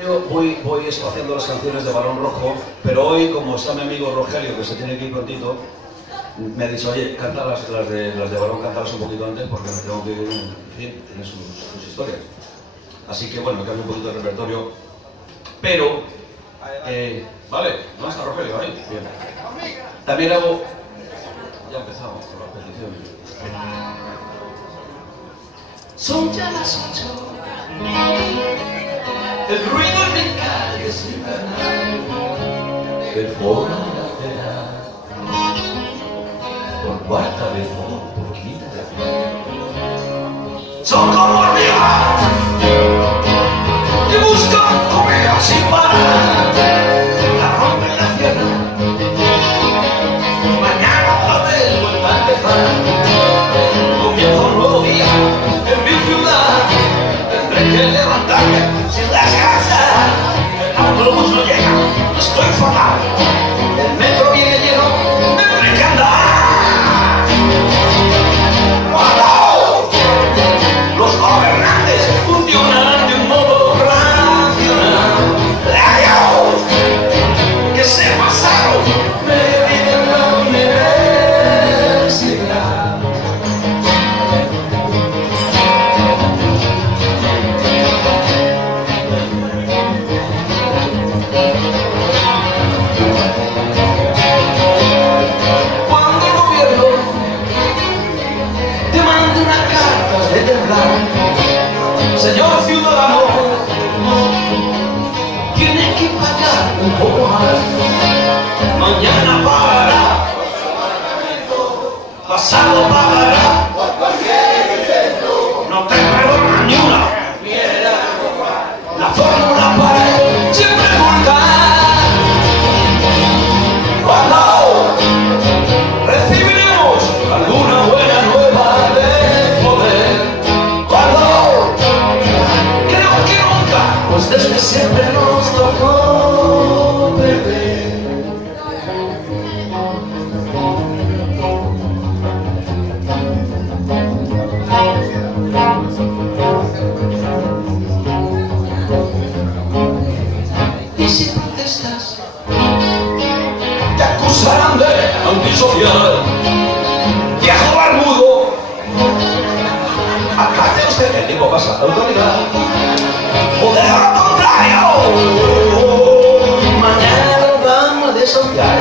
Yo voy haciendo las canciones de Balón Rojo, pero hoy, como está mi amigo Rogelio, que se tiene que ir prontito, me ha dicho, oye, canta las de Balón, cántalas un poquito antes, porque me tengo que ir, en fin, tiene sus historias. Así que bueno, cambio un poquito el repertorio, pero, vale, ¿dónde está Rogelio? Ahí, bien. También hago, ya empezamos con las peticiones. Son ya las 8. El ruido en mi calle es infernal, perfora la acera, por cuarta vez o por quinta vez. Son como hormigas que buscan comida sin parar, la rompen la tierra, mañana otra vez vuelve a empezar. Comienza un nuevo día en mi ciudad, tendré que levantarme sin descansar. El autobús no llega, estoy fatal. El metro viene lleno, tendré que andar. ¡Cuando los gobernantes funcionan de un modo racional! ¡Adiós! Que se pasaron de vida en la universidad. Señor ciudadano, tiene que pagar un poco más. Mañana pagará, pasado pagará. No te perdonan ni una. La fórmula para él siempre volcar. Cuando recibiremos alguna buena nueva de poder. Pues desde siempre nos tocó perder. Y si protestas, te acusarán de antisocial. Viejo barbudo, acate usted, el tiempo pasa, autoridad. O de lo contrario, mañana lo vamos a desociar.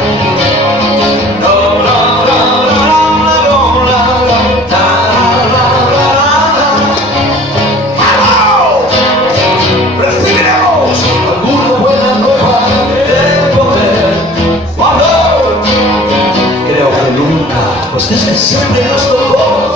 No, no, no, no, no, no, no, no. Recibiremos alguna buena nueva de poder. Cuando creo que nunca, pues desde siempre nos tocó.